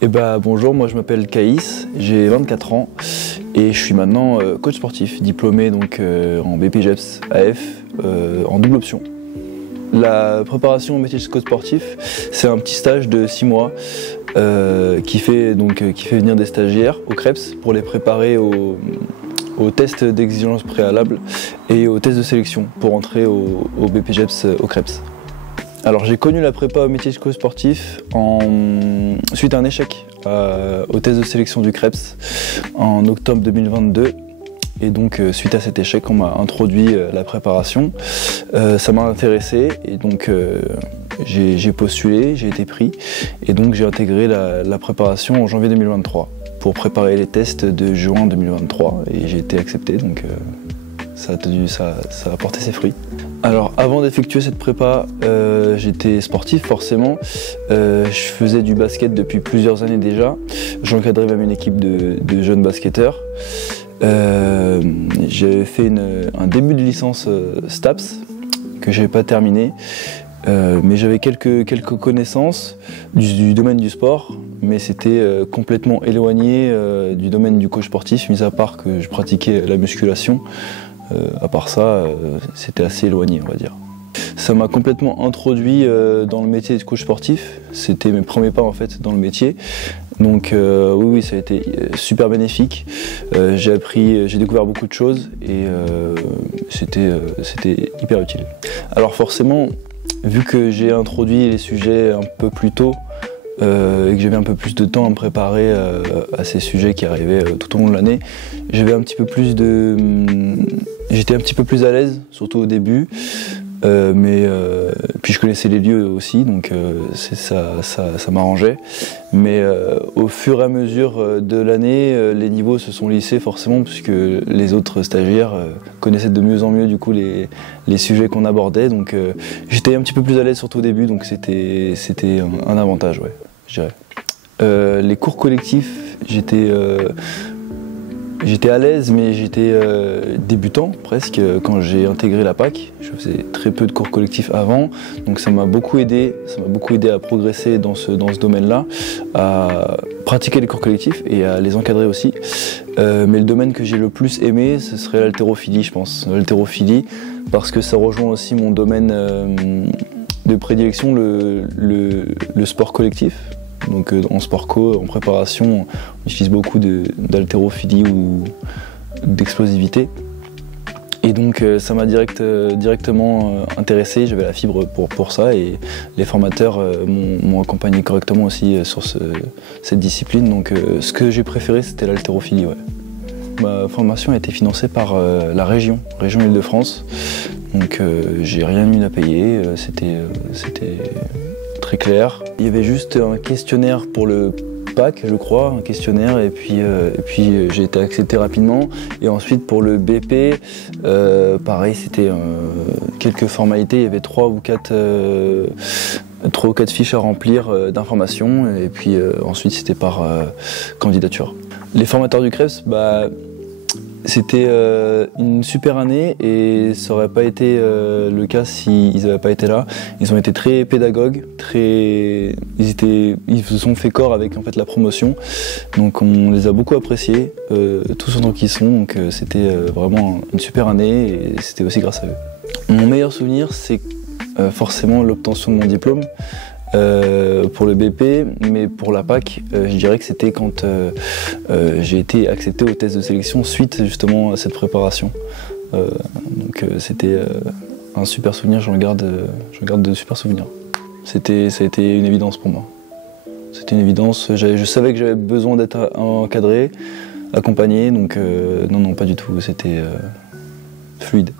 Bonjour, moi je m'appelle Caïs, j'ai 24 ans et je suis maintenant coach sportif, diplômé donc en BPJEPS AF en double option. La préparation au métier de coach sportif, c'est un petit stage de 6 mois qui fait venir des stagiaires au CREPS pour les préparer aux tests d'exigence préalable et aux tests de sélection pour entrer au BPJEPS au CREPS. Alors j'ai connu la prépa au métier de coach sportif suite à un échec au test de sélection du CREPS en octobre 2022. Et donc suite à cet échec, on m'a introduit la préparation. Ça m'a intéressé et donc j'ai postulé, j'ai été pris et donc j'ai intégré la préparation en janvier 2023 pour préparer les tests de juin 2023 et j'ai été accepté, donc ça a porté ses fruits. Alors avant d'effectuer cette prépa, j'étais sportif forcément, je faisais du basket depuis plusieurs années déjà, j'encadrais même une équipe de jeunes basketteurs. J'avais fait un début de licence STAPS que je n'avais pas terminé, mais j'avais quelques connaissances du domaine du sport, mais c'était complètement éloigné du domaine du coach sportif, mis à part que je pratiquais la musculation. À part ça, c'était assez éloigné, on va dire. Ça m'a complètement introduit dans le métier de coach sportif. C'était mes premiers pas en fait dans le métier. Donc oui, ça a été super bénéfique. J'ai découvert beaucoup de choses et c'était hyper utile. Alors forcément, vu que j'ai introduit les sujets un peu plus tôt, et que j'avais un peu plus de temps à me préparer à ces sujets qui arrivaient tout au long de l'année, j'étais un petit peu plus à l'aise, surtout au début, puis je connaissais les lieux aussi, donc ça m'arrangeait. Mais au fur et à mesure de l'année, les niveaux se sont lissés forcément, puisque les autres stagiaires connaissaient de mieux en mieux du coup les sujets qu'on abordait, donc j'étais un petit peu plus à l'aise surtout au début, donc c'était un avantage, ouais, je dirais. Les cours collectifs, j'étais à l'aise, mais j'étais débutant presque quand j'ai intégré la PAC. Je faisais très peu de cours collectifs avant, donc ça m'a beaucoup aidé à progresser dans ce domaine-là, à pratiquer les cours collectifs et à les encadrer aussi. Mais le domaine que j'ai le plus aimé, ce serait l'haltérophilie, je pense. L'haltérophilie, parce que ça rejoint aussi mon domaine de prédilection, le sport collectif. Donc en sport co, en préparation, on utilise beaucoup d'haltérophilie ou d'explosivité. Et donc ça m'a directement intéressé, j'avais la fibre pour ça et les formateurs m'ont accompagné correctement aussi sur cette discipline. Donc ce que j'ai préféré, c'était l'haltérophilie. Ouais. Ma formation a été financée par la région Île-de-France. Donc j'ai rien eu à payer, c'était très clair. Il y avait juste un questionnaire pour le PAC, je crois, un questionnaire, et puis j'ai été accepté rapidement. Et ensuite pour le BP, pareil, c'était quelques formalités, il y avait 3 ou 4 fiches à remplir d'informations, et puis ensuite c'était par candidature. Les formateurs du CREPS, c'était une super année et ça n'aurait pas été le cas s'ils n'avaient pas été là. Ils ont été très pédagogues, ils se sont fait corps avec en fait la promotion. Donc on les a beaucoup appréciés, tous autant qu'ils sont. Donc c'était vraiment une super année et c'était aussi grâce à eux. Mon meilleur souvenir, c'est forcément l'obtention de mon diplôme. Pour le BP, mais pour la PAC, je dirais que c'était quand j'ai été accepté au test de sélection suite justement à cette préparation. Donc c'était un super souvenir, j'en garde de super souvenirs. Ça a été une évidence pour moi. C'était une évidence, je savais que j'avais besoin d'être encadré, accompagné, donc non, pas du tout, c'était fluide.